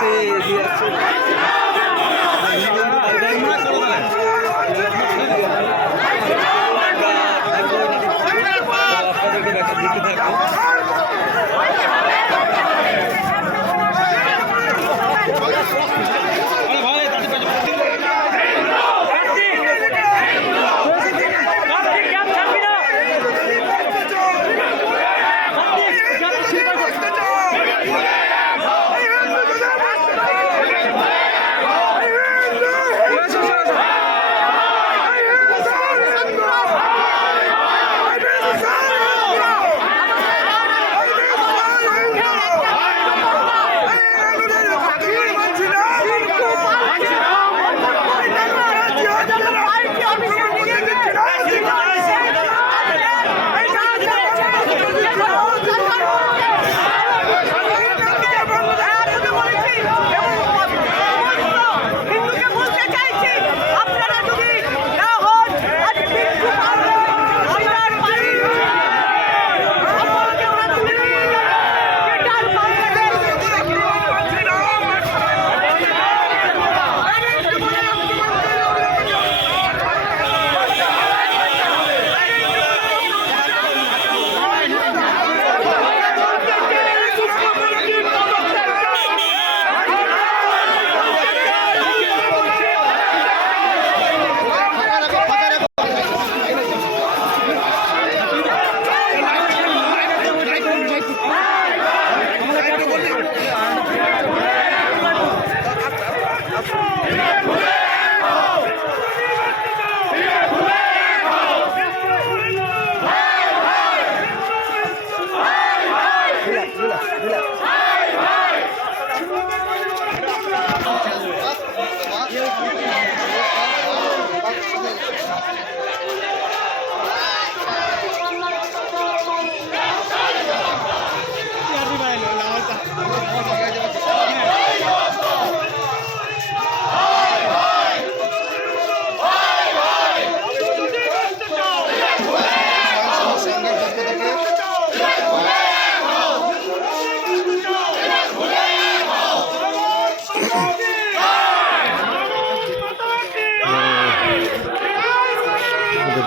রাস্তাতে এগিয়ে আসছে। দেখতে থাকবো।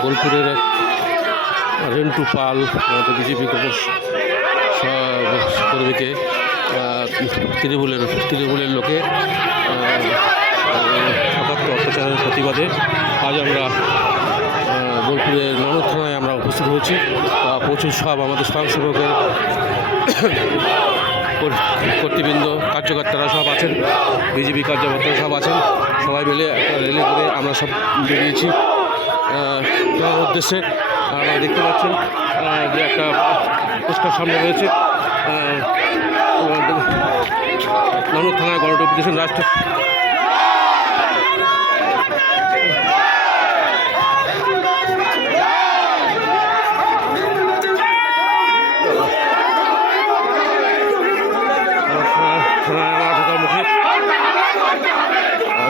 বোলপুরের রেন্টু পাল আমাদের বিজেপি কর্মীকে তৃণমূলের লোকে সতর্ক অত্যাচারের প্রতিবাদে আজ আমরা বোলপুরের ননদ থানায় আমরা উপস্থিত হয়েছি। প্রচুর সব আমাদের স্বয়ংসেবকের কর্তৃবৃন্দ কার্যকর্তারা সব আছেন, বিজেপি কার্যকর্তারা সব আছেন, সবাই মিলে একটা র্যালি করে আমরা সব বেরিয়েছি তার উদ্দেশ্যে। আপনারা দেখতে পাচ্ছেন যে একটা পোস্টার সামনে রয়েছে ননদ থানায় গণডেপুটেশন রাষ্ট্র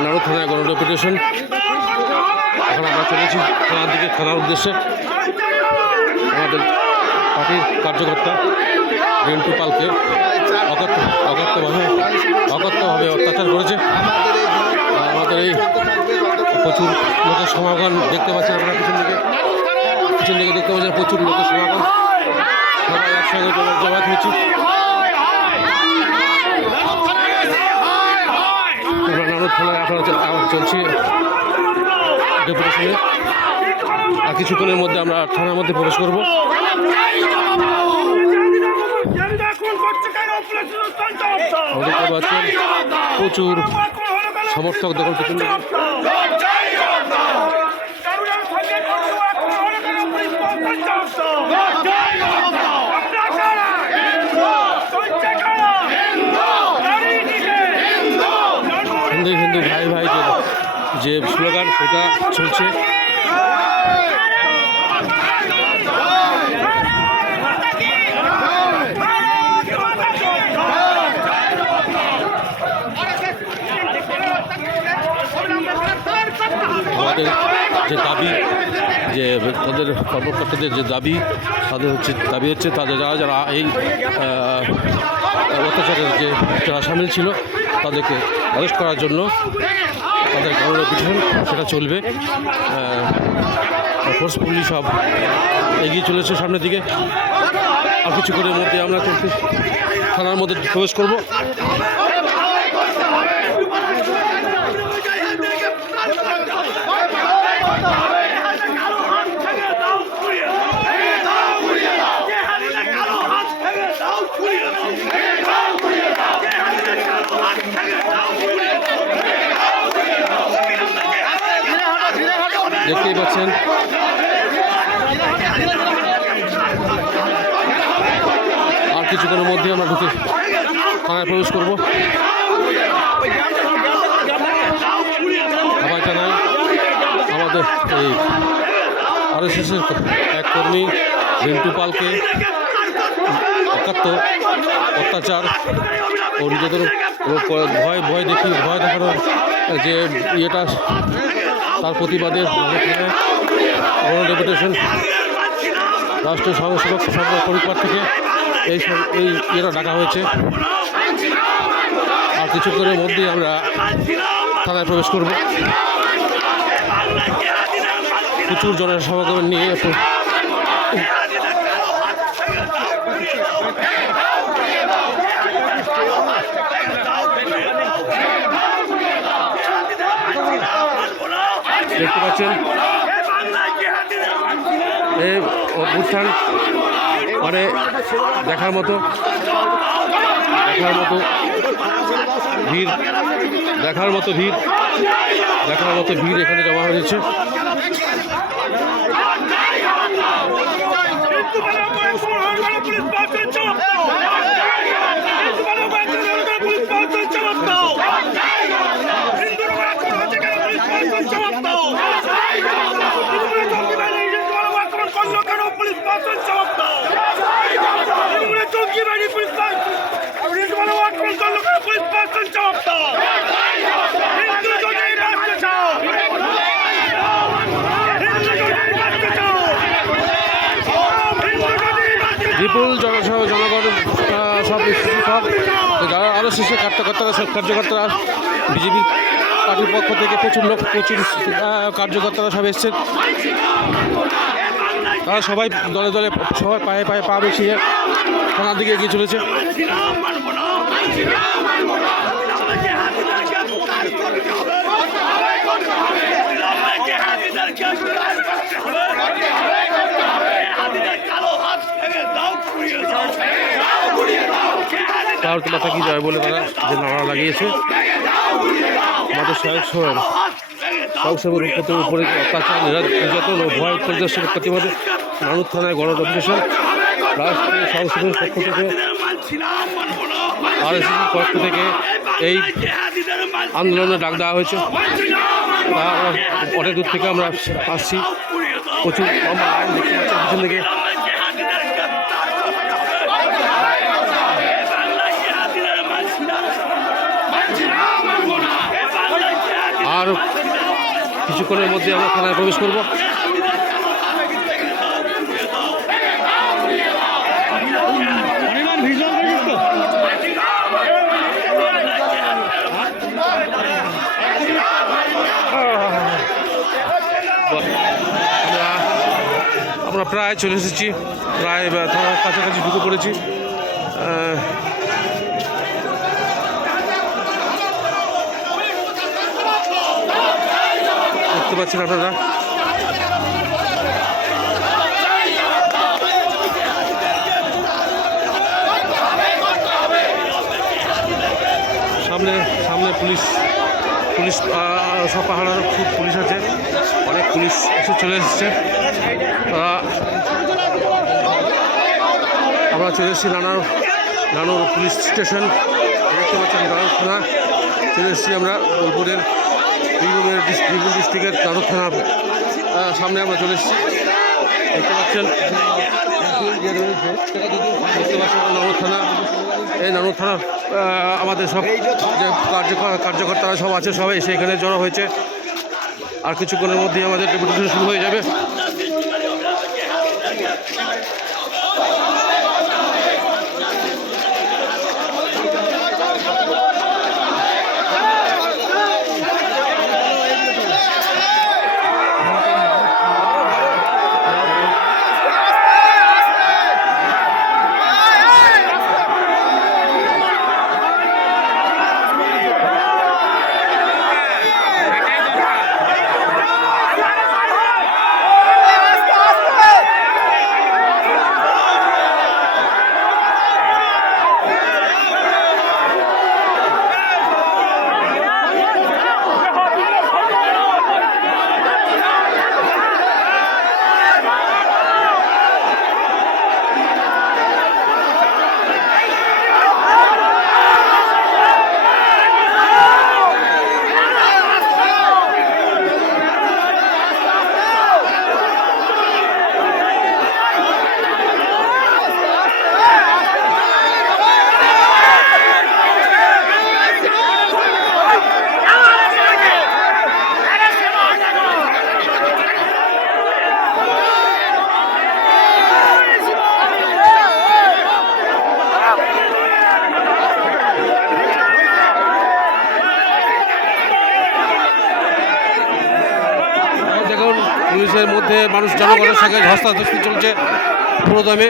ননদ থানায় গণডেপুটেশন। এখন আমরা চলেছি থানার দিকে, থানার উদ্দেশ্যে। আমাদের পার্টির কার্যকর্তা রেন্টু পালকে অকথ্যভাবে অত্যাচার করেছে। আমাদের এই প্রচুর লোকের সমাগম দেখতে পাচ্ছেন আপনারা, পিছন দিকে দেখতে পাচ্ছেন প্রচুর লোকের সমাগম, সবাই একসঙ্গে জমায়েত হয়েছি। ননদ থানায় আপনারা চলছি ডেপুটেশনে। আর কিছুক্ষণের মধ্যে আমরা থানার মধ্যে প্রবেশ করব। দেখতে পাচ্ছেন প্রচুর সমর্থক দেখুন পেছন দিকে। হিন্দু ভাই ভাই যে স্লোগান সেটা চলছে। আমাদের যে দাবি, যে তাদের কর্মকর্তাদের যে দাবি হচ্ছে তাদের যারা এই অত্যাচারের যে যারা সামিল ছিল তাদেরকে অ্যারেস্ট করার জন্য তাদের গণপিটিশন সেটা চলবে। ফোর্সফুলি সব এগিয়ে চলেছে সামনের দিকে। আর কিছুক্ষণের মধ্যে আমরা কিন্তু থানার মধ্যে প্রবেশ করব। দেখতেই পাচ্ছেন আর কিছুক্ষণের মধ্যে আমরা ঢুকে থানায় প্রবেশ করব। আবার জানাই আমাদের এই আরএসএসের এক কর্মী রিন্টু পালকে একাত্তর অত্যাচার ও নিজেদের ভয় দেখানোর যে ইয়েটা তার প্রতিবাদে গণডেপুটেশন রাষ্ট্রীয় স্বয়ংসেবক পরিবার থেকে এই ইয়েটা ডাকা হয়েছে। আর কিছুক্ষণের মধ্যেই আমরা থানায় প্রবেশ করব। প্রচুর জনের সমাগম নিয়ে একটু দেখতে পাচ্ছেন এই অভ্যুত্থান মানে দেখার মতো ভিড় এখানে জমা হয়েছে। বিপুল জনগণ সব যারা আরও শিশু কার্যকর্তারা সব কার্যকর্তারা বিজেপি পার্টির পক্ষ থেকে প্রচুর কার্যকর্তারা সব এসছেন। তারা সবাই দলে দলে সবাই পায়ে পা বেছিয়ে থানার দিকে এগিয়ে চলেছে। তার মাথা কি যায় বলে তারা যে নারা লাগিয়েছে। আমাদের স্বয়ংসেবকের উপরে অত্যাচার নির্যাতন ও ভয় প্রদর্শনের প্রতিবাদে নানুর থানায় গণডেপুটেশন রাষ্ট্রীয় স্বয়ংসেবকের পক্ষ থেকে আরএসএসের পক্ষ থেকে এই আন্দোলনে ডাক দেওয়া হয়েছে। অনেক দূর থেকে আমরা আসছি, প্রচুর লম্বা লাইন দেখতে পাচ্ছি পিছন থেকে। আর কিছুক্ষণের মধ্যে আমরা থানায় প্রবেশ করব। আমরা প্রায় চলে এসেছি, প্রায় থানার কাছাকাছি ঢুকে পড়েছি। দেখতে পাচ্ছেন আপনারা সামনে পুলিশ সব পাহাড়ের খুব পুলিশ আছে, অনেক পুলিশ এসে চলে এসেছে। আমরা চলে এসেছি নানুর পুলিশ স্টেশন। দেখতে পাচ্ছেন নানুর থানা চলে এসেছি আমরা বোলপুরের বীরভূম ডিস্ট্রিক্টের নানুর থানার সামনে আমরা চলে এসেছি। দেখতে পাচ্ছেন নানুর থানা। এই নানুর থানা আমাদের সব যে কার্যকর্তারা সব আছে, সবাই সেখানে জড়ো হয়েছে। আর কিছুক্ষণের মধ্যেই আমাদের ডেপুটেশন শুরু হয়ে যাবে। পুলিশের মধ্যে মানুষ জনগণের সঙ্গে ধস্তাধস্তি চলছে পুরোদমে।